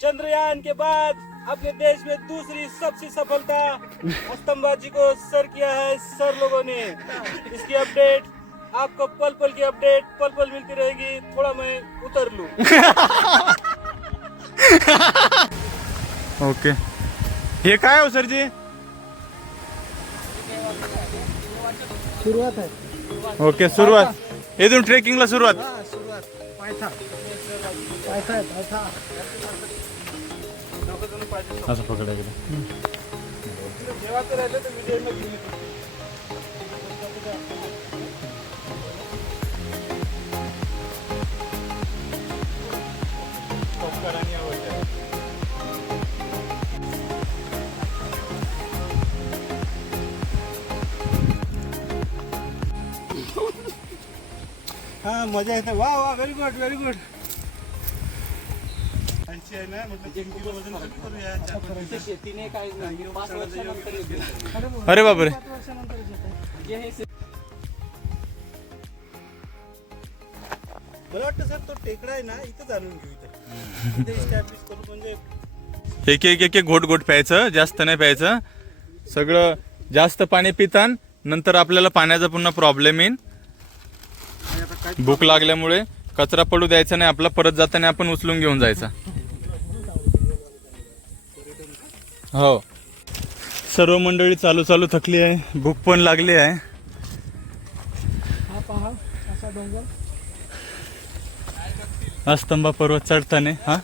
चंद्रयान के बाद अपने देश में दूसरी सबसे सफलता स्तंभाजी को सर किया है सर लोगों ने। इसकी अपडेट आपको पल पल की अपडेट पल पल मिलती रहेगी। थोड़ा मैं उतर लू। ओके हे काय हो। सरजी सुरुवात आहे ओके सुरुवात इथून ट्रेकिंगला सुरुवात सुरुवात पायथा पायथा आहे पायथा असं पकडायचं. हा मजा येते. वा वा व्हेरी गुड व्हेरी गुड आहे ना शेतीने काय नाही पाच वर्षानंतर. अरे बापरे. हे मला वाटतं सर तो टेकडा आहे ना आणून घेऊ इथं. इथे इस्टॅब्लिश करू म्हणजे एक एक एक एक घोट घोट प्यायचं जास्त नाही प्यायचं. सगळं जास्त पाणी पितान नंतर आपल्याला पाण्याचा पुन्हा प्रॉब्लेम येईन. भूक लागल्यामुळे कचरा पडू द्यायचा नाही आपला परत जाताना आपण उचलून घेऊन जायचा. हो. सर्व मंडळी चालू चालू थकली आहे भूक पण लागली आहे. अस्तंभा अस्तंबा पर्वत चढताना हा?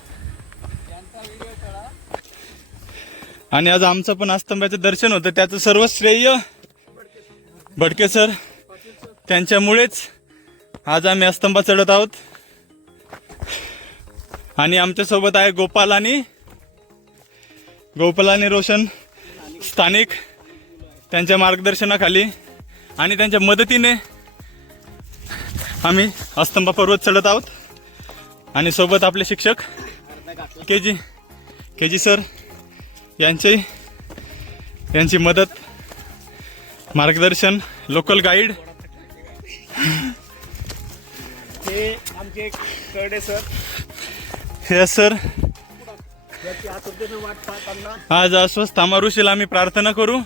आणि आज आमचं पण अस्तंबाचं दर्शन होतं त्याचं सर्व श्रेय भडके सर त्यांच्यामुळेच आज आम्ही अस्तंबा चढत आहोत. आणि आमच्यासोबत आहे गोपाल आणि गोपाल आणि रोशन स्थानिक. त्यांच्या मार्गदर्शनाखाली आणि त्यांच्या मदतीने आम्ही अस्तंबा पर्वत चढत आहोत. आणि सोबत आपले शिक्षक के जी के जी सर यांचे यांची मदत मार्गदर्शन लोकल गाईड हे आमचे करडे सर हे सर याची आतुरतेनं वाट पाहताना आज अस्वस्थ ऋषीला आम्ही प्रार्थना करू.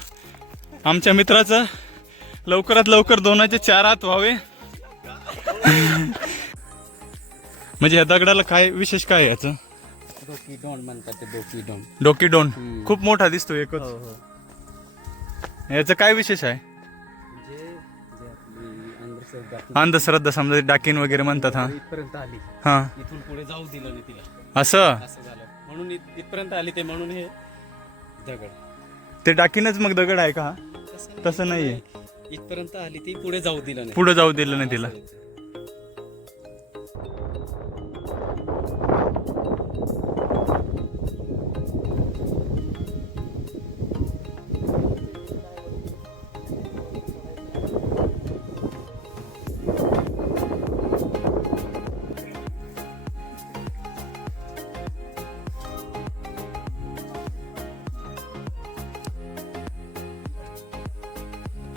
आमच्या मित्राचं लवकरात लवकर दोनाचे चार हात व्हावे. म्हणजे या दगडाला काय विशेष काय आहे याचं? डोकी डोंड म्हणतात ते डोकी डोंड डोकी डोन. खूप मोठा दिसतो एकच. याचं काय विशेष आहे? अंधश्रद्धा समजा डाकीन वगैरे म्हणतात हा. इथपर्यंत आली. हा. इथून पुढे जाऊ दिलं नाही तिला. असं? असं झालं. म्हणून इत- इथपर्यंत आली ते म्हणून हे दगड. ते डाकीनच मग दगड आहे का? हा? तसं तसं नाहीये. इथपर्यंत आली ती पुढे जाऊ दिलं नाही. पुढे जाऊ दिलं नाही तिला.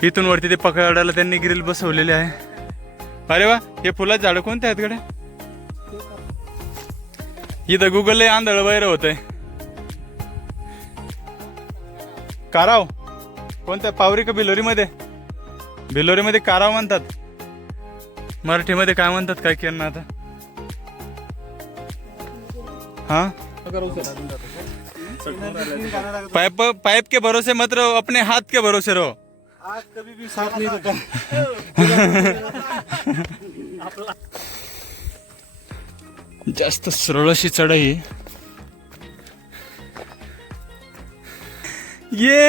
इथून वरती ते पकडायला त्यांनी ग्रिल बसवलेले आहे. अरे वा हे फुलाचे झाडं कोणते आहेत कडे इथं गुगल आंधळ वैर होत आहे काराव कोणत्या पावरी का भिलोरीमध्ये मध्ये भिलोरी मध्ये काराव म्हणतात. मराठीमध्ये काय म्हणतात काय केलं आता? हा? पाइप पाइप के भरोसे मत रहो अपने हाथ के भरोसे रहो. आज कभी भी साथ नहीं देता। जास्त सरळ अशी चढाई. ये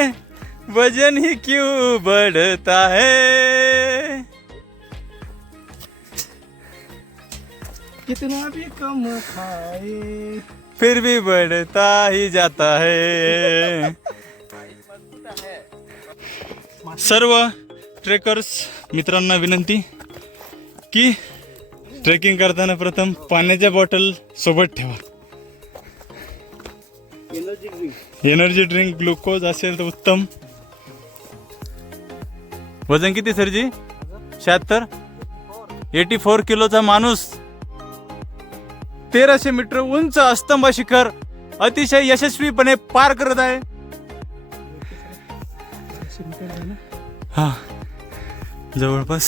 वजन ही क्यों बढ़ता है? कितना भी कम खाए। फिर भी बढ़ता ही जाता है। सर्व ट्रेकर्स मित्रांना विनंती की ट्रेकिंग करताना प्रथम पाण्याच्या बॉटल सोबत ठेवा. Energy drink energy drink glucose असेल तर उत्तम. वजन किती सरजी? शहात्तर? एटी फोर किलोचा माणूस. तेराशे मीटर उंच अस्तंबा शिखर अतिशय यशस्वीपणे पार करत आहे. हा जवळपास.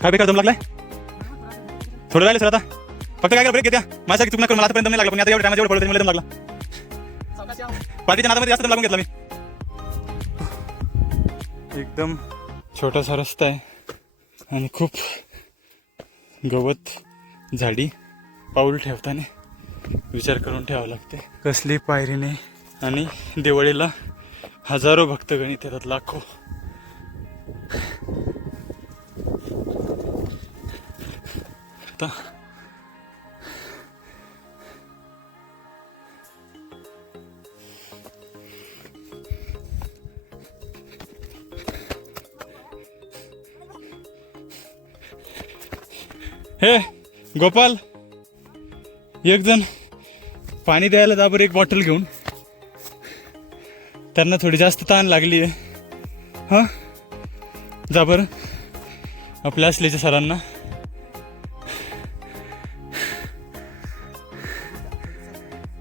काय बेकार जम लागलाय? थोडं राहिलं सर आता. फक्त काय ब्रेक घेत्या. माझ्यासाठी चुकणार करून मला आतापर्यंत नाही लागला पण आता एवढ्या टायमा जेवढं पडलं मला लागला. पाठीच्या नादामध्ये जास्त लागून घेतला मी एकदम छोटासा रस्ता आहे आणि खूप गवत झाडी पाऊल ठेवताना विचार करून ठेवावं लागते. कसली पायरी नाही आणि दिवाळीला हजारो भक्तगणित येतात लाखो. आता हे गोपाल एक जण पाणी द्यायला जा बरं एक बॉटल घेऊन. त्यांना थोडी जास्त ताण लागली आहे. हां? जा बरं. आपल्या असल्याच्या सरांना.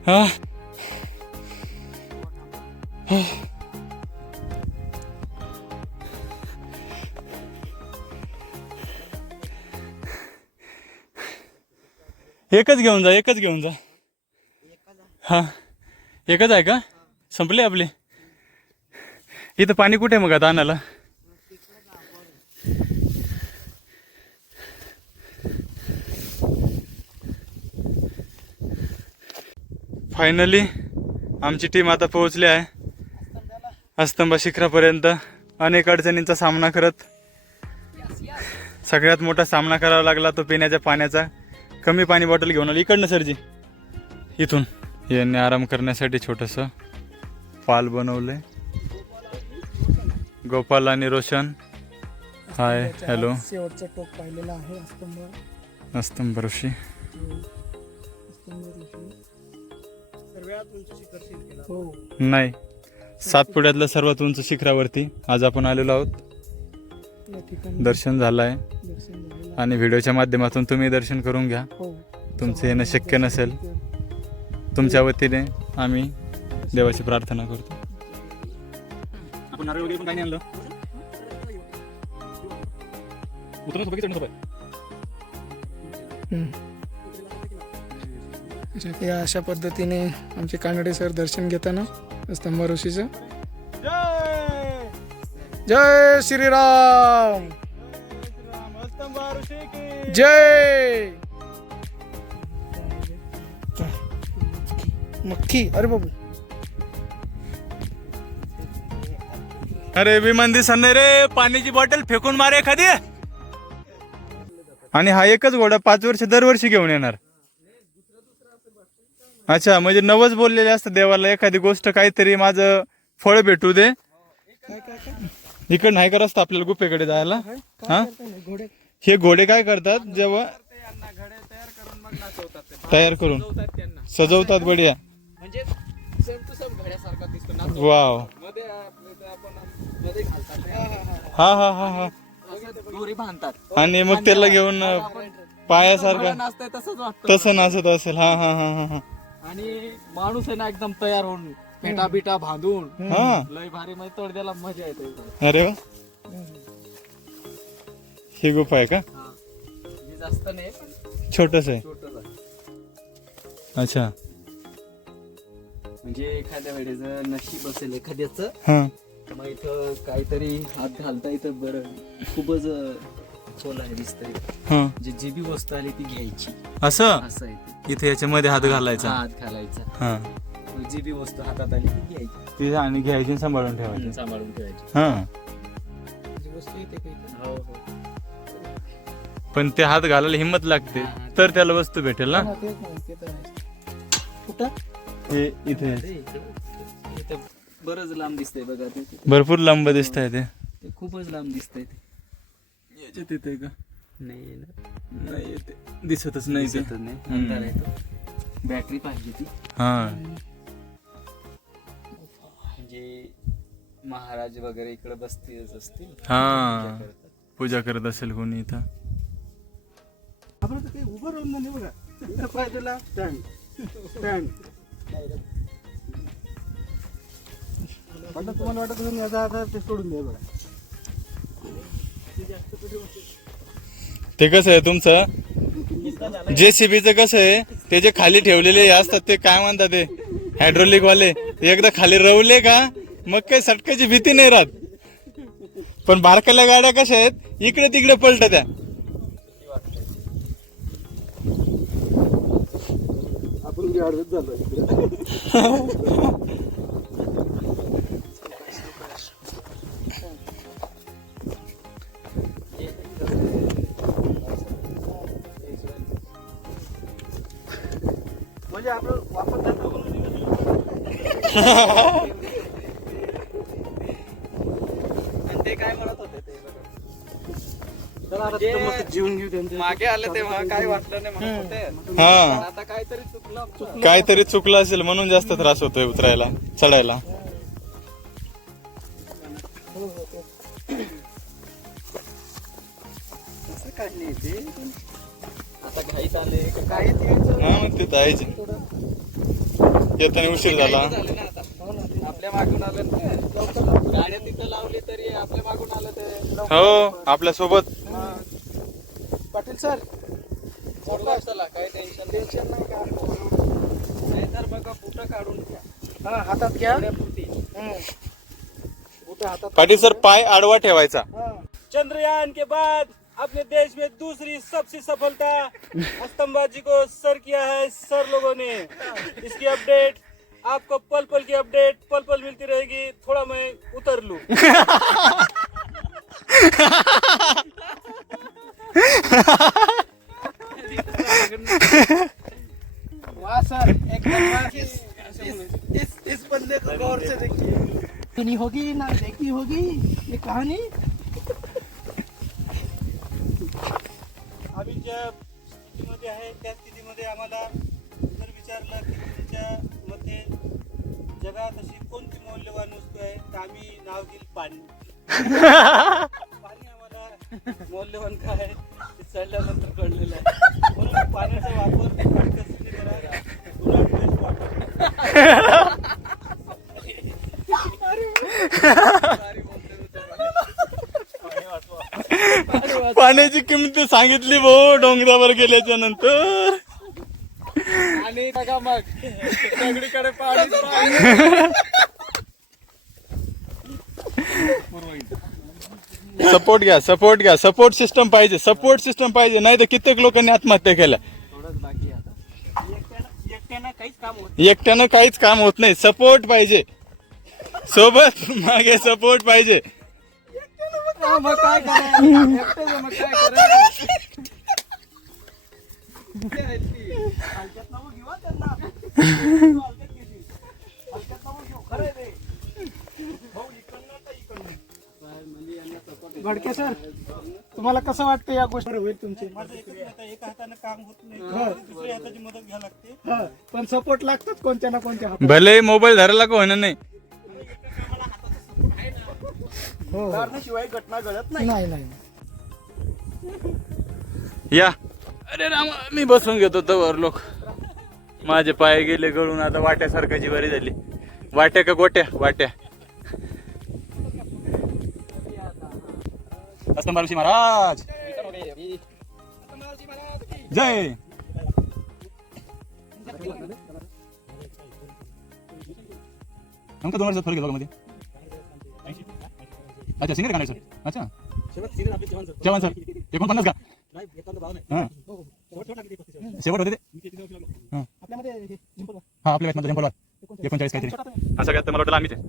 हां? एकच घेऊन जा एकच घेऊन जा. हा. एकच आहे का? संपले आपले. इथं पाणी कुठे आहे मग आता आणायला? फायनली आमची टीम आता पोहोचली आहे. अस्तंबा शिखरापर्यंत. अनेक अडचणींचा सामना करत. सगळ्यात मोठा सामना करावा लागला तो पिण्याच्या पाण्याचा. कमी पाणी बॉटल घेऊन आली. इकडनं सरजी. इथून. यांनी आराम करण्यासाठी छोटस पाल बनवलंय. गोपाल आणि रोशन. हाय हॅलो शेवटचं टोक पाहिलेलं आहे अस्तंभ ऋषी अस्तंभ हो. नाही. सातपुड्यातल्या सर्वात उंच शिखरावरती आज आपण आलेलो आहोत. या ठिकाणी दर्शन झालं आहे. आणि व्हिडिओच्या माध्यमातून तुम्ही दर्शन करून घ्या. हो. तुमचं येणं शक्य नसेल. तुमच्या वतीने आम्ही देवाची प्रार्थना करतो. आपण नारळ वगैरे पण काही नाही आणलं. या अशा पद्धतीने आमचे कानडे सर दर्शन घेताना स्तंभ ऋषीचं जय जय श्रीराम जय. मक्खी अरे बाबू. अरे विमान दिसत नाही रे पाण्याची बॉटल फेकून मारे एखादी. आणि हा एकच घोडा पाच वर्ष दरवर्षी घेऊन येणार. अच्छा म्हणजे नवच बोललेले असतं देवाला एखादी गोष्ट काहीतरी माझं फळ भेटू दे. इकडं नाही का रस्ता आपल्याला गुफेकडे जायला? हा? घोडे? हे घोडे काय करतात? जेव्हा तयार करून सजवतात बढिया. म्हणजे सेम टू सेम घड्यासारखा दिसतो. ना वाव. मध्ये आपलं आपण मध्ये घालतात. हा हा हा. हा असं दोरी बांधतात. आणि मग त्याला घेऊन अं, पायासारखं. नाचतंय तसंच वाटतं. तसं नाचत असेल. हा हा हा हा हा. आणि माणूस आहे ना एकदम तयार होऊन पेटा बिटा बांधून हा. लय भारी म्हणजे तोडद्याला मजा येते. अरे वा. ही गुफा आहे का? हा. जास्त नाही पण छोटस आहे. छोटंच आहे. अच्छा. म्हणजे एखाद्या वेळेस नशीब असेल एखाद्याच हा. मग इथं काहीतरी हात घालता येतं बरं. खूपच खोल आहे दिसतंय. हा. जे जी बी वस्तू आली ती घ्यायची. असं? असं आहे ते. इथे याच्यामध्ये हात घालायचा? हात घालायचा. हा. मग जी बी वस्तू हातात आली ती घ्यायची. ती आणि घ्यायची आणि सांभाळून ठेवायची. सांभाळून ठेवायची. हा. वस्तू येते का इथं? हो हो. पण ते हात घालायला हिंमत लागते. तर त्याला वस्तू भेटेल ना. कुठं? हे इथे बरंच लांब दिसतंय बघा ते. भरपूर लांब दिसत आहे ते खूपच लांब दिसतंय ते. याच्यात येते का? नाही ना. नाही येते. दिसतच नाही ते. दिसतच नाही. आहे. बॅटरी पाहिजे ती हा. म्हणजे महाराज वगैरे इकडे बसतीच असतील. हा. पूजा करत असेल कोणी इथं. आपण उभं राहून नाही बघा. दिला स्टँड. स्टँड. वाटत तुम्हाला वाटत असेल याचा आता ते सोडून द्या बघा. ते कसं आहे तुमचं? जे सीबीचं कसं आहे? ते जे खाली ठेवलेले असतात ते काय म्हणतात ते? हायड्रोलिक वाले. ते एकदा खाली रवले का मग काही सटकाची भीती नाही राहत. पण बारकाल्या गाड्या कशा आहेत? इकडे तिकडे पलट आडवेच झालो म्हणजे आपण वापर जातो म्हणून आणि ते काय म्हणत होते? जीवन घेऊ त्यांचं. मागे आले तेव्हा काय वाटलं नाही म्हणत होते. पण हा. आता काहीतरी चुकलं आमचं. काहीतरी चुकलं असेल म्हणून जास्त त्रास होतोय उतरायला चढायला. असं काय नाही ते. आता घाईत आले का काय ते? यायचं? हा मग ते तर आहेच. येताना उशीर झाला. झाले ना आता. आपल्या मागून आलं ना ते. गाड्या तिथं लावली तरी आपल्या मागून आलं ते हो आपल्यासोबत. सर मोठा चला काय टेन्शन टेन्शन नाही का? नाही तर बघा कुठं काढून घ्या. हा हातात घ्या. पुढे बुटं हातात पाटील सर पाय आडवा ठेवायचा. चंद्रयान के बाद अपने देश में दूसरी सबसे सफलता अस्तंबाजी को सर किया है सर लोगों ने। इसकी अपडेट आपको पल पल की अपडेट पल पल मिलती रहेगी। थोड़ा मैं उतर लूं। इस, इस, इस बंदे को गौर से देखिए सुनी होगी ना देखी होगी ये कहानी। आम्ही ज्या स्थितीमध्ये आहे त्या स्थितीमध्ये आम्हाला जर विचारलं की तुमच्या मध्ये जगात अशी कोणती मौल्यवान वस्तू आहे तर आम्ही नाव देईल पाणी. मौल्यवान काय चढल्यानंतर कळलेलं आहे. म्हणून पाण्याचा वापर करा. वाचवा पाण्याची किंमत सांगितली भाऊ डोंगरावर गेल्याच्यानंतर. आणि बघा मग. सगळीकडे पाणी. सपोर्ट घ्या सपोर्ट घ्या. सपोर्ट सिस्टम पाहिजे सपोर्ट सिस्टम पाहिजे. नाही तर कित्येक लोकांनी आत्महत्या केल्या. एकट्यानं काहीच काम होत एकट्यानं काहीच काम होत नाही. सपोर्ट पाहिजे. सोबत मागे सपोर्ट पाहिजे. भडके सर तुम्हाला कसं वाटतं या गोष्टी? होईल तुमची. एका हाताने काम होत नाही दुसऱ्या हाताची मदत घ्यावी लागते. हा, पण सपोर्ट लागतोच कोणत्या ना कोणत्या हातात भले मोबाईल धरायला का होणार नाही. हो. हो. घटना घडत नाही. नाही नाही. या. अरे रामा मी बसून घेतो तर लोक. माझे पाय गेले गळून आता वाट्यासारखाची बरी झाली. वाट्या का गोट्या? वाट्या. ऋषी महाराज. जय. नेमका दोन वर्षात फरक आहे दोघांमध्ये. अच्छा सिंगर गाणार सर अच्छा. जवान सर एकोणपन्नास का? शेवट होते ते? हा. आपल्या बॅचमध्ये जंपलवार एकोणचाळीस काहीतरी. हा सगळ्यात मला वाटलं आम्हीच आहे